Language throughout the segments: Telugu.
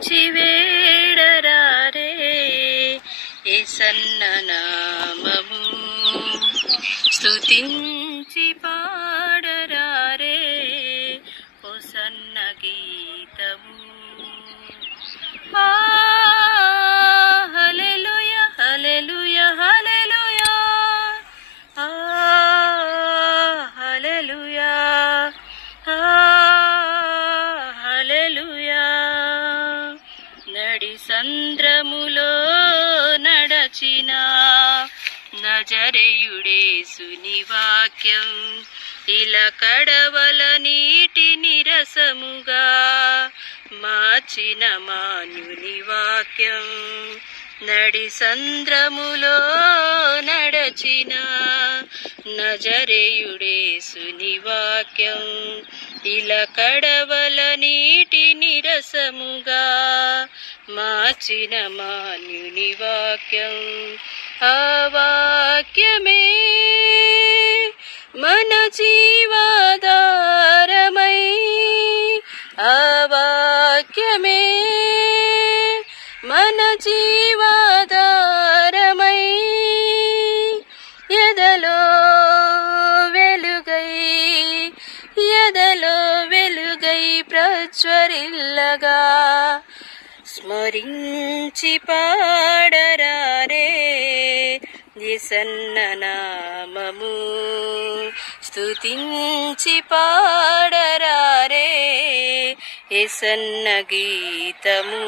స్తుతించి ఏ ఏసన్న నామము. స్తుతించి పాడరారే ఓ సన్న గీతము. నడి సంద్రములో నడచిన నజరేయుడేసుని వాక్యం. ఇలా కడవల నీటి నిరసముగా మార్చిన మానుని వాక్యం. నడి సంద్రములో నడచిన నజరేయుడేసుని వాక్యం. ఇలా కడవల నీటి నిరసముగా మార్చిన మాన్యుని వాక్యం ఆ వాక్యమే మన జీవాధారమై. ఆ వాక్యమే మన జీవాధారమై. ఎదలో వెలుగై ఎదలో వెలుగై ప్రజ్వరిల్లగా. స్మరించి పాడరారే దిసన్న నామము. స్తుతించి పాడరారే ఎసన్న గీతము.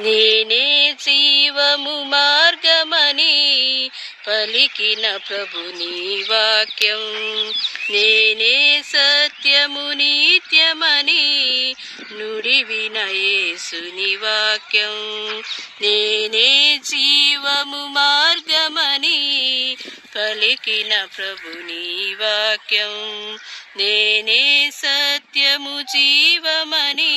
నేనే జీవము మార్గమని పలికిన ప్రభుని వాక్యం. నేనే సత్యము నిత్యమని నుడి వినయేసుని వాక్యం. నేనే జీవము మా పలికిన ప్రభుని వాక్యం. నేనే సత్యము జీవమని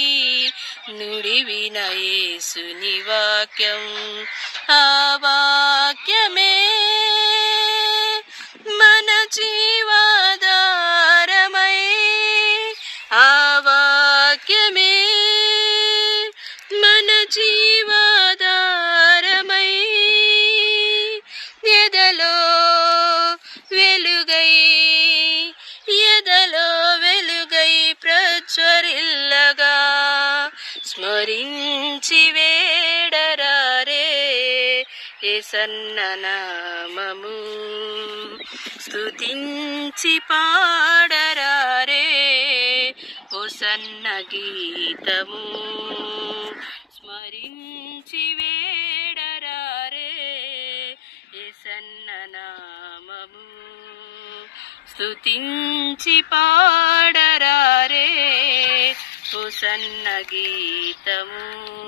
నుడివిన యేసుని వాక్యం. ఆ వాక్యమే ఏసన్న స్తుతించి పాడరారే హోసన్న గీతము. స్మరించి వేడరారే ఏసన్న నామము స్తుతించి పాడరారే హోసన్న గీతము.